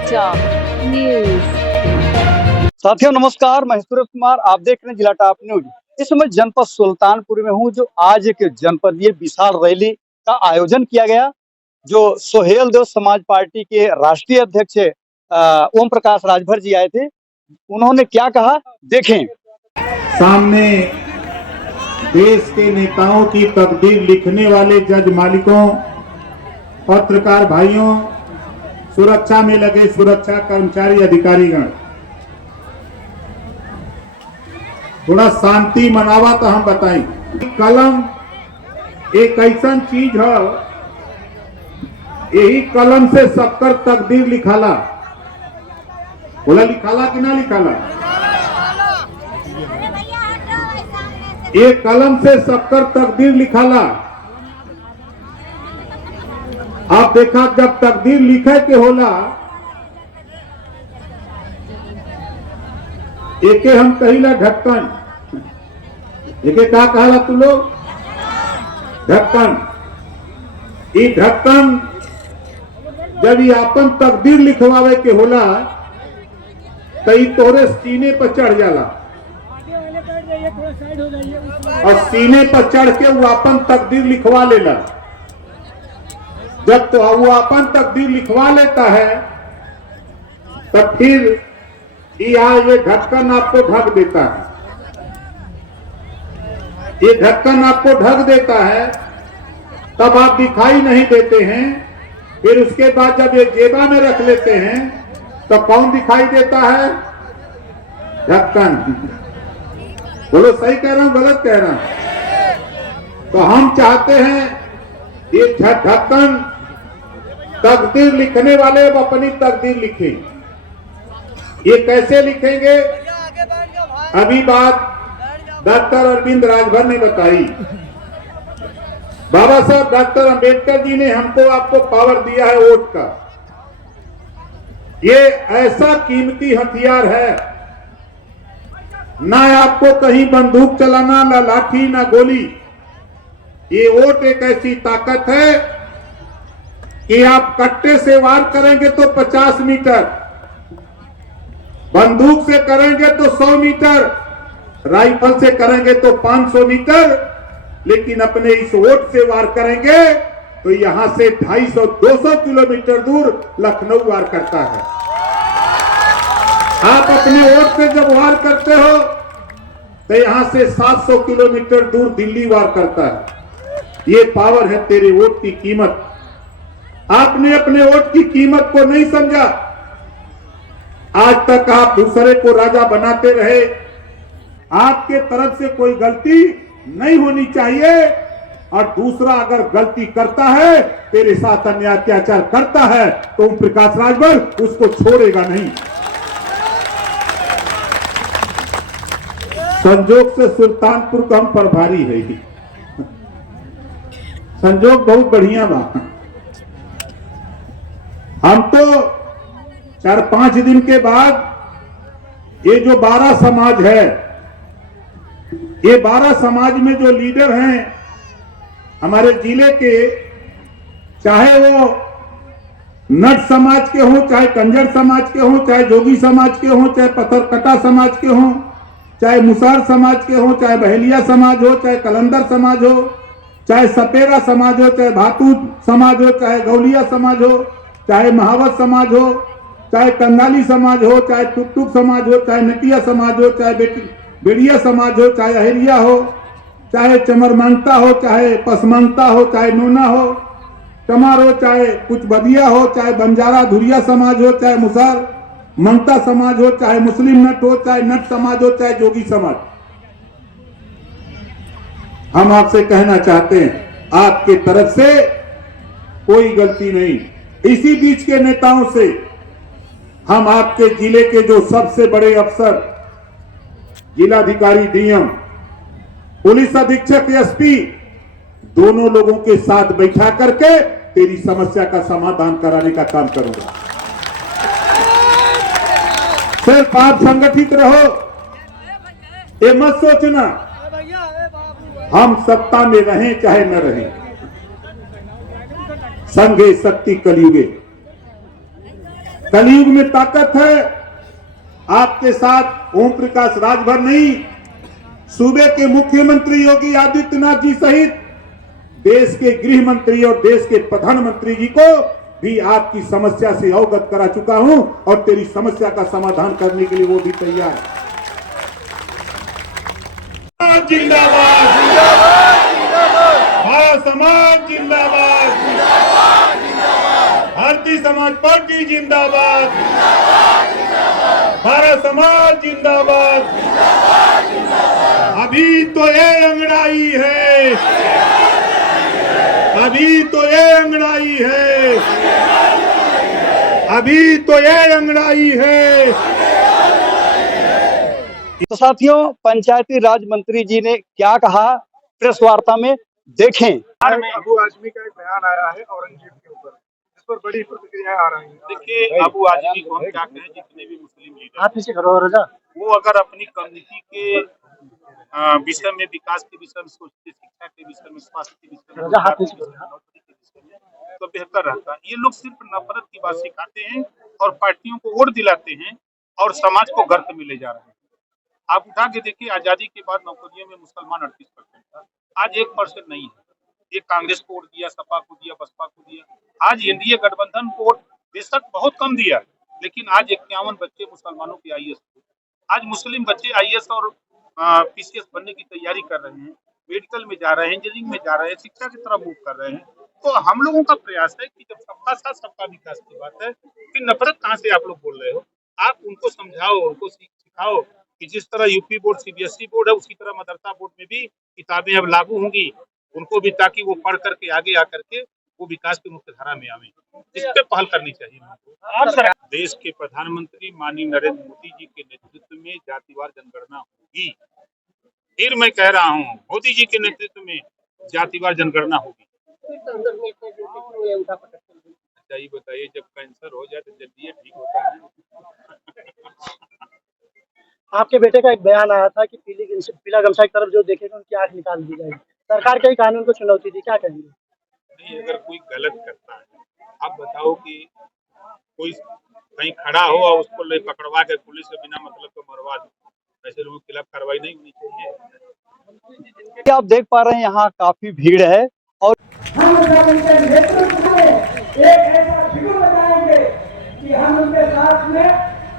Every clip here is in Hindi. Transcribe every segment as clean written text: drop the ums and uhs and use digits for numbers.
चकाचक न्यूज। साथियों नमस्कार, मैं सूरज कुमार, आप देख रहे हैं जिला टॉप न्यूज। इस समय जनपद सुल्तानपुर में हूं, जो आज एक जनपदीय विशाल रैली का आयोजन किया गया, जो सोहेल देव समाज पार्टी के राष्ट्रीय अध्यक्ष ओम प्रकाश राजभर जी आए थे। उन्होंने क्या कहा, देखें। सामने देश के नेताओं की तकदीर लिखने वाले जज मालिकों, पत्रकार भाइयों, सुरक्षा में लगे सुरक्षा कर्मचारी अधिकारीगण, थोड़ा शांति मनावा तो हम बताएं। कलम एक ऐसा चीज है, यही कलम से सबकर तकदीर लिखाला। बोला लिखाला कि ना लिखाला? एक कलम से सबकर तकदीर लिखाला। आप देखा, जब तकदीर लिखे के होला, एके हम कहिला ढक्कन, एके का कहला तू लोग? ढक्कन। ये ढक्कन जब ये अपन तकदीर लिखवावे के होला तो ये तोरे सीने पर चढ़ जाला, और सीने पर चढ़ के वो अपन तकदीर लिखवा लेला। जब तो वो अपन तकदीर लिखवा लेता है तब फिर ये ढक्कन आपको ढक देता है। ये ढक्कन आपको ढक देता है, तब आप दिखाई नहीं देते हैं। फिर उसके बाद जब ये जेबा में रख लेते हैं तो कौन दिखाई देता है? ढक्कन। बोलो सही कह रहा हूं गलत कह रहा हूं? तो हम चाहते हैं ये ढक्कन तकदीर लिखने वाले अब अपनी तकदीर लिखें। ये कैसे लिखेंगे? अभी बात डॉक्टर अरविंद राजभर ने बताई। बाबा साहब डॉक्टर अंबेडकर जी ने हमको आपको पावर दिया है वोट का। ये ऐसा कीमती हथियार है, ना आपको कहीं बंदूक चलाना, ना लाठी, ना गोली। ये वोट एक ऐसी ताकत है कि आप कट्टे से वार करेंगे तो 50 मीटर, बंदूक से करेंगे तो 100 मीटर, राइफल से करेंगे तो 500 मीटर, लेकिन अपने इस वोट से वार करेंगे तो यहां से 250-200 किलोमीटर दूर लखनऊ वार करता है। आप अपने वोट से जब वार करते हो तो यहां से 700 किलोमीटर दूर दिल्ली वार करता है। ये पावर है तेरे वोट की कीमत। आपने अपने वोट की कीमत को नहीं समझा। आज तक आप दूसरे को राजा बनाते रहे। आपके तरफ से कोई गलती नहीं होनी चाहिए, और दूसरा अगर गलती करता है, तेरे साथ अन्याय अत्याचार करता है, तो ओम प्रकाश राजभर उसको छोड़ेगा नहीं। संजोग से सुल्तानपुर का हम प्रभारी है ही। संजोग बहुत बढ़िया बा। हम तो 4-5 दिन के बाद ये जो 12 समाज है, ये 12 समाज में जो लीडर हैं हमारे जिले के, चाहे वो नट समाज के हों, चाहे कंजर समाज के हों, चाहे जोगी समाज के हों, चाहे पत्थरकटा समाज के हों, चाहे मुसार समाज के हों, चाहे बहेलिया समाज हो, चाहे कलंदर समाज हो, चाहे सपेरा समाज हो, चाहे भातूत समाज हो, चाहे गौलिया समाज हो, चाहे महावत समाज हो, चाहे कंगाली समाज हो, चाहे टुकटुक समाज हो, चाहे नटिया समाज हो, चाहे बेड़िया समाज हो, चाहे अहरिया हो, चाहे चमरमंगता हो, चाहे पसमंगता हो, चाहे नूना हो, चमार हो, चाहे कुछ बदिया हो, चाहे बंजारा धुरिया समाज हो, चाहे मुसार मंगता समाज हो, चाहे मुस्लिम नट हो, चाहे नट समाज हो, चाहे जोगी समाज। हम आपसे कहना चाहते हैं, आपके तरफ से कोई गलती नहीं। इसी बीच के नेताओं से हम आपके जिले के जो सबसे बड़े अफसर, जिलाधिकारी, डीएम, पुलिस अधीक्षक, एसपी, दोनों लोगों के साथ बैठा करके तेरी समस्या का समाधान कराने का काम करूंगा। सिर्फ आप संगठित रहो, ये मत सोचना हम सत्ता में रहें चाहे न रहें। संघे शक्ति कलयुगे। कलयुग में ताकत है। आपके साथ ओम प्रकाश राजभर नहीं, सूबे के मुख्यमंत्री योगी आदित्यनाथ जी सहित देश के गृह मंत्री और देश के प्रधानमंत्री जी को भी आपकी समस्या से अवगत करा चुका हूं और तेरी समस्या का समाधान करने के लिए वो भी तैयार है। जिंदाबाद भारत समाज जिंदाबाद, भारतीय समाज पार्टी जिंदाबाद, भारत समाज जिंदाबाद। अभी तो ये अंगड़ाई है, अभी तो ये अंगड़ाई है, अभी तो ये अंगड़ाई है। तो साथियों, पंचायती राज मंत्री जी ने क्या कहा प्रेस वार्ता में, देखें। अबू आजमी का एक बयान आया है औरंगजेब के ऊपर, जिस पर बड़ी प्रतिक्रिया आ रही है। देखिए, अबू आजमी को हम क्या कहें, जितने भी मुस्लिम लीडर वो अगर अपनी कम्युनिटी के विषय में, विकास के विषय में सोचते, शिक्षा के विषय में, स्वास्थ्य के विषय में, नौकरी के विषय में, तो बेहतर रहता। ये लोग सिर्फ नफरत की बात सिखाते हैं और पार्टियों को वोट दिलाते हैं और समाज को गर्त में ले जा रहे हैं। आप उठा के देखिए, आजादी के बाद नौकरियों में मुसलमान 38% था, आज 1% नहीं है। ये कांग्रेस को वोट दिया, सपा को दिया, बसपा को दिया। आज एनडीए गठबंधन को वोट बेशक बहुत कम दिया, लेकिन आज 51 बच्चे मुसलमानों के आईएएस, आज मुस्लिम बच्चे आईएएस और पीसीएस बनने की तैयारी कर रहे हैं, मेडिकल में जा रहे हैं, इंजीनियरिंग में जा रहे हैं, शिक्षा की तरफ मूव कर रहे हैं। तो हम लोगों का प्रयास है कि जब सबका साथ सबका विकास की बात है, फिर नफरत कहाँ से आप लोग बोल रहे हो? आप उनको समझाओ, उनको सिखाओ कि जिस तरह यूपी बोर्ड सीबीएसई बोर्ड है, उसी तरह मदरसा बोर्ड में भी किताबें अब लागू होंगी उनको भी, ताकि वो पढ़ करके आगे आकर के वो विकास की मुख्य धारा में आवे। इस पे पहल करनी चाहिए। देश के प्रधानमंत्री माननीय नरेंद्र मोदी जी के नेतृत्व में जातिवार जनगणना होगी। फिर मैं कह रहा हूँ, मोदी जी के नेतृत्व में जातिवार जनगणना होगी। अच्छा ये बताइए, जब कैंसर हो जाए तो जल्दी ठीक होता है? आपके बेटे का एक बयान आया था कि पीला गमछा की तरफ जो देखेगा उनकी आंख निकाल दी जाएगी। सरकार के ही कानून को चुनौती दी, क्या कहेंगे? नहीं, अगर कोई गलत करता है, आप बताओ कि कोई कहीं खड़ा हो और उसको ले पकड़वा के पुलिस से बिना मतलब तो मरवा दो, ऐसे लोगों के खिलाफ कार्रवाई नहीं होनी चाहिए। आप देख पा रहे हैं यहाँ काफी भीड़ है और हम उनके नेतृत्व में एक ऐसा शिविर लगाएंगे कि हम उनके साथ में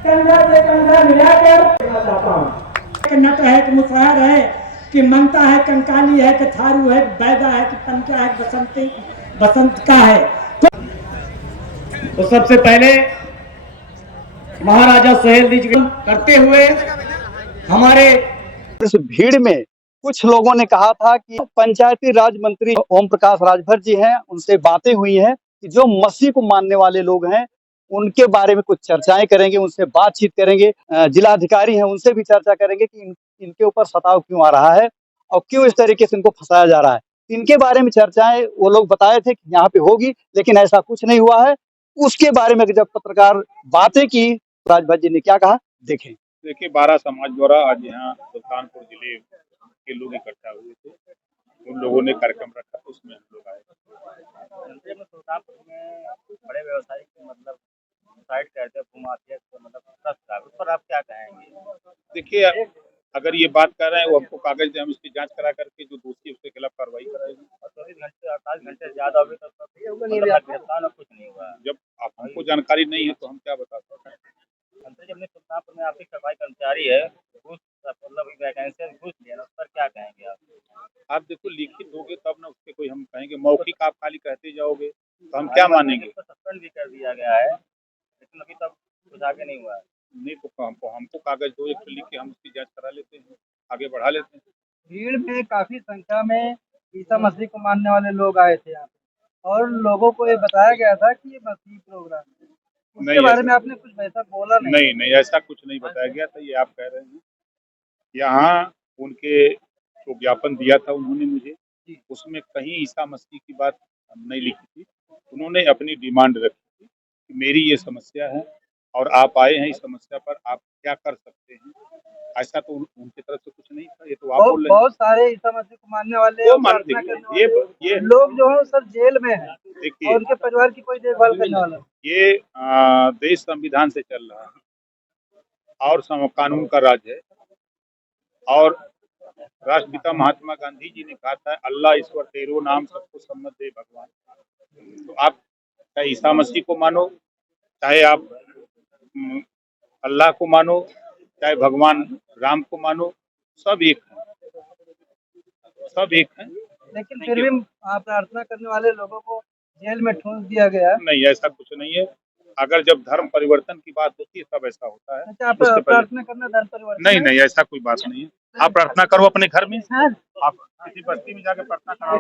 कंधा से कंधा मिलाकर चाहता हूँ। नट है कि मुसहर है कि मनता है, कंकाली है कि थारू है, बैदा है कि पंचा है, बसंत का है। तो सबसे पहले महाराजा सुहेलदेव जी करते हुए हमारे इस भीड़ में कुछ लोगों ने कहा था कि पंचायती राज मंत्री ओम प्रकाश राजभर जी हैं, उनसे बातें हुई हैं कि जो मसीह को मानने वाले लोग हैं उनके बारे में कुछ चर्चाएं करेंगे, उनसे बातचीत करेंगे। जिलाधिकारी हैं उनसे भी चर्चा करेंगे कि इनके ऊपर सताव क्यों आ रहा है और क्यों इस तरीके से इनको फंसाया जा रहा है। इनके बारे में चर्चाएं वो लोग बताए थे कि यहाँ पे होगी, लेकिन ऐसा कुछ नहीं हुआ है। उसके बारे में जब पत्रकार बातें की, राजभर जी ने क्या कहा, देखें। देखिए, 12 समाज द्वारा आज यहाँ सुल्तानपुर जिले के लोग इकट्ठा हुए थे, उन लोगों ने कार्यक्रम रखा, उसमें हम लोग आए। सुल्तानपुर में बड़े व्यवसायी मतलब साइड कहते हैं, भूमाफिया मतलब उस पर आप क्या कहेंगे? देखिए, अगर ये बात कर रहे हैं वो हमको कागज दे, हम इसकी जांच करा करके जो दोषी है उसके खिलाफ कार्रवाई कराएंगे। 24 घंटे 48 घंटे ज्यादा हो गए तो कुछ नहीं हुआ। जब हमको जानकारी नहीं है तो हम क्या बता सकते हैं? मंत्री जी, अपने सुल्तानपुर में आपकी सफाई कर्मचारी है, घूस मतलब वैकेंसी घूस लिया, उस पर क्या कहेंगे आप? आप देखो, लिखित दोगे तब ना उसके कोई हम कहेंगे, मौखिक आप खाली कहते जाओगे तो हम क्या मानेंगे? सस्पेंड भी कर दिया गया है, लेकिन अभी तक कुछ आगे नहीं हुआ है। नहीं तो हमको कागज दो, एक लिख के हम उसकी जांच करा लेते हैं, आगे बढ़ा लेते हैं। भीड़ में काफी संख्या में ईसा मसीह को मानने वाले लोग आए थे यहाँ पे और लोगों को ये बताया गया था कि ये मसीह प्रोग्राम है। उसके बारे में आपने कुछ वैसा बोला नहीं? नहीं, ऐसा कुछ नहीं बताया गया था, ये आप कह रहे हैं। यहाँ उनके जो ज्ञापन दिया था उन्होंने मुझे, उसमें कहीं ईसा मसीह की बात नहीं लिखी थी। उन्होंने अपनी डिमांड रखी थी कि मेरी ये समस्या है, और आप आए हैं इस समस्या पर, आप क्या कर सकते हैं? ऐसा तो उनकी तरफ से कुछ नहीं था, ये तो आप बोल रहे हैं। बहुत सारे ईसा मसीह को मानने वाले वो और मानते प्रार्थना हैं। करने वाले ये लोग जो है सर जेल में हैं देखिए, और उनके परिवार की कोई देखभाल करने वाला नहीं। ये देश संविधान से चल रहा है और कानून का राज है, और राष्ट्रपिता महात्मा गांधी जी ने कहा था, अल्लाह ईश्वर तेरो नाम सबको सम्मत दे भगवान। तो आप चाहे ईसा मसीह को मानो, चाहे आप अल्लाह को मानो, चाहे भगवान राम को मानो, सब एक है, सब एक है। लेकिन फिर भी प्रार्थना करने वाले लोगों को जेल में ठूंस दिया गया। नहीं, ऐसा कुछ नहीं है। अगर जब धर्म परिवर्तन की बात होती है तब ऐसा होता है। अच्छा, आप प्रार्थना करना धर्म परिवर्तन नहीं है? नहीं, ऐसा कोई बात नहीं है। आप प्रार्थना करो अपने घर में, आप किसी बस्ती में जाके प्रार्थना कराओ।